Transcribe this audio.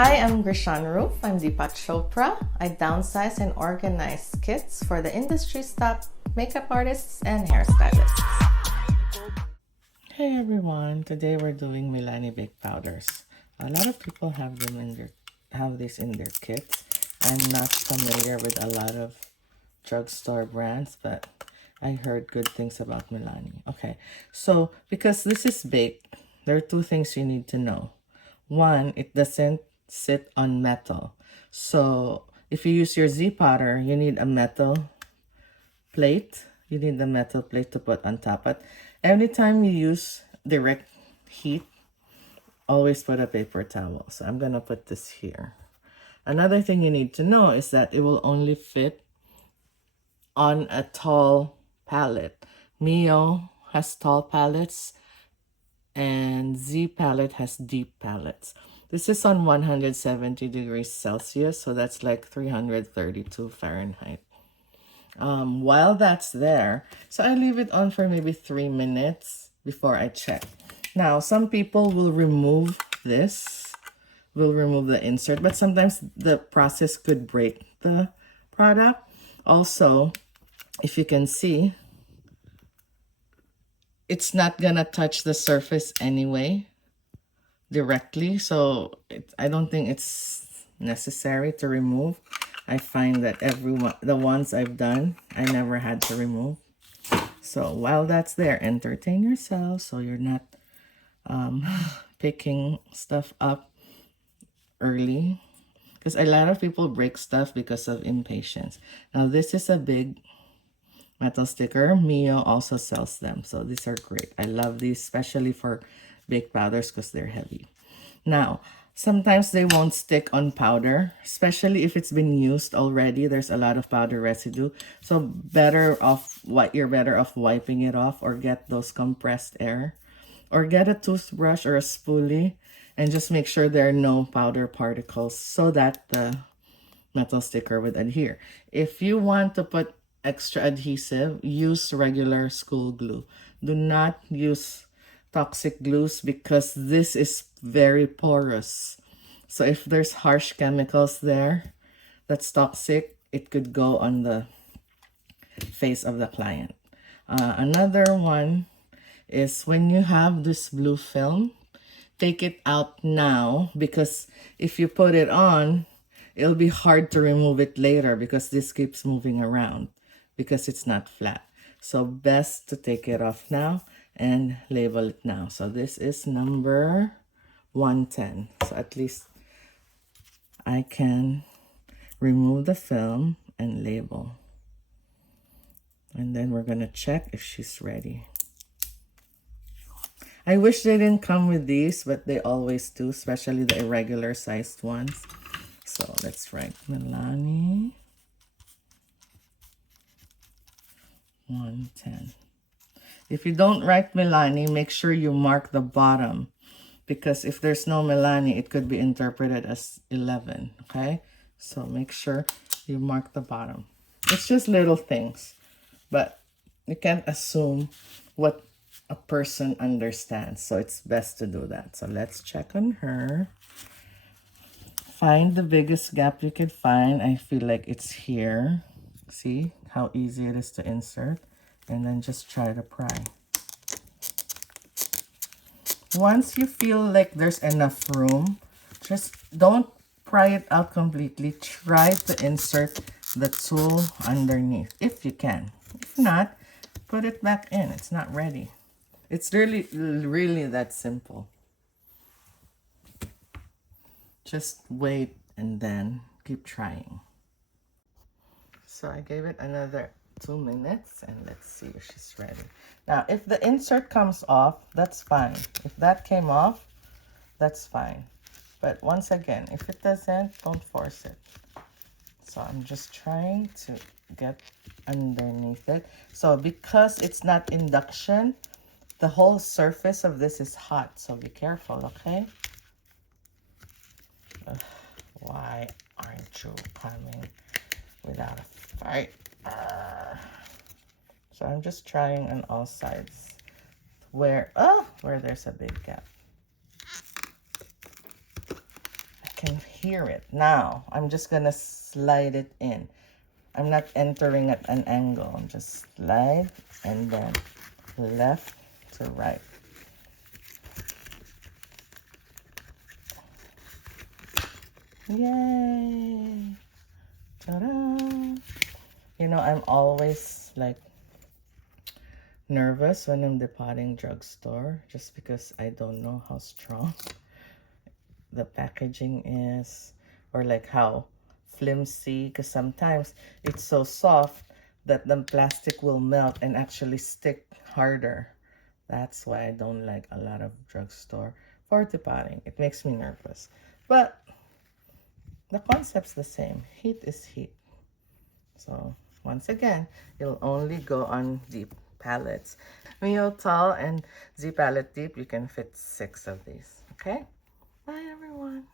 Hi, I'm Grishan Roof. I'm Deepak Chopra. I downsize and organize kits for the industry's top makeup artists and hairstylists. Hey everyone, today we're doing Milani Baked powders. A lot of people have this in their kits. I'm not familiar with a lot of drugstore brands, but I heard good things about Milani. Okay, so because this is baked, there are two things you need to know. One, it doesn't sit on metal. So if you use your Z powder, you need a metal plate. You need the metal plate to put on top. But every time you use direct heat, always put a paper towel. So I'm going to put this here. Another thing you need to know is that it will only fit on a tall palette. Mio has tall palettes and Z palette has deep palettes. This is on 170 degrees Celsius, so that's like 332 Fahrenheit. While that's there, so I leave it on for maybe 3 minutes before I check. Now, some people will remove this, will remove the insert, but sometimes the process could break the product. Also, if you can see, it's not gonna touch the surface anyway directly, so I don't think it's necessary to remove. I find that the ones I've done, I never had to remove. So while that's there, entertain yourself so you're not picking stuff up early, because a lot of people break stuff because of impatience. Now this is a big metal sticker. Mio also sells them, so these are great. I love these, especially for baked powders because they're heavy. Now, sometimes they won't stick on powder, especially if it's been used already. There's a lot of powder residue, so you're better off wiping it off, or get those compressed air, or get a toothbrush or a spoolie and just make sure there are no powder particles so that the metal sticker would adhere. If you want to put extra adhesive, use regular school glue. Do not use toxic glues because this is very porous. So if there's harsh chemicals there that's toxic, it could go on the face of the client. Another one is when you have this blue film, take it out now, because if you put it on, it'll be hard to remove it later because this keeps moving around because it's not flat. So best to take it off now and label it now. So this is number 110. So at least I can remove the film and label. And then we're going to check if she's ready. I wish they didn't come with these, but they always do, especially the irregular sized ones. So let's write Milani 110. If you don't write Milani, make sure you mark the bottom, because if there's no Milani, it could be interpreted as 11, okay? So make sure you mark the bottom. It's just little things, but you can't assume what a person understands, so it's best to do that. So let's check on her. Find the biggest gap you could find. I feel like it's here. See how easy it is to insert, and then just try to pry. Once you feel like there's enough room, just don't pry it out completely. Try to insert the tool underneath if you can. If not, put it back in. It's not ready. It's really that simple. Just wait and then keep trying. So I gave it another 2 minutes, and let's see if she's ready. Now, if the insert comes off, that's fine. If that came off, that's fine. But once again, if it doesn't, don't force it. So I'm just trying to get underneath it. So because it's not induction, the whole surface of this is hot. So be careful, okay? Why aren't you coming without a fight? So I'm just trying on all sides where there's a big gap. can hear it. Now, I'm just gonna slide it in. I'm not entering at an angle. Just slide and then left to right. Yay! Ta-da! You know, I'm always like nervous when I'm depotting drugstore just because I don't know how strong the packaging is, or like how flimsy, because sometimes it's so soft that the plastic will melt and actually stick harder. That's why I don't like a lot of drugstore for depotting. It makes me nervous. But the concept's the same. Heat is heat. So once again, you'll only go on deep palettes. Mio Tall and Z Palette Deep, you can fit 6 of these. Okay? Bye everyone.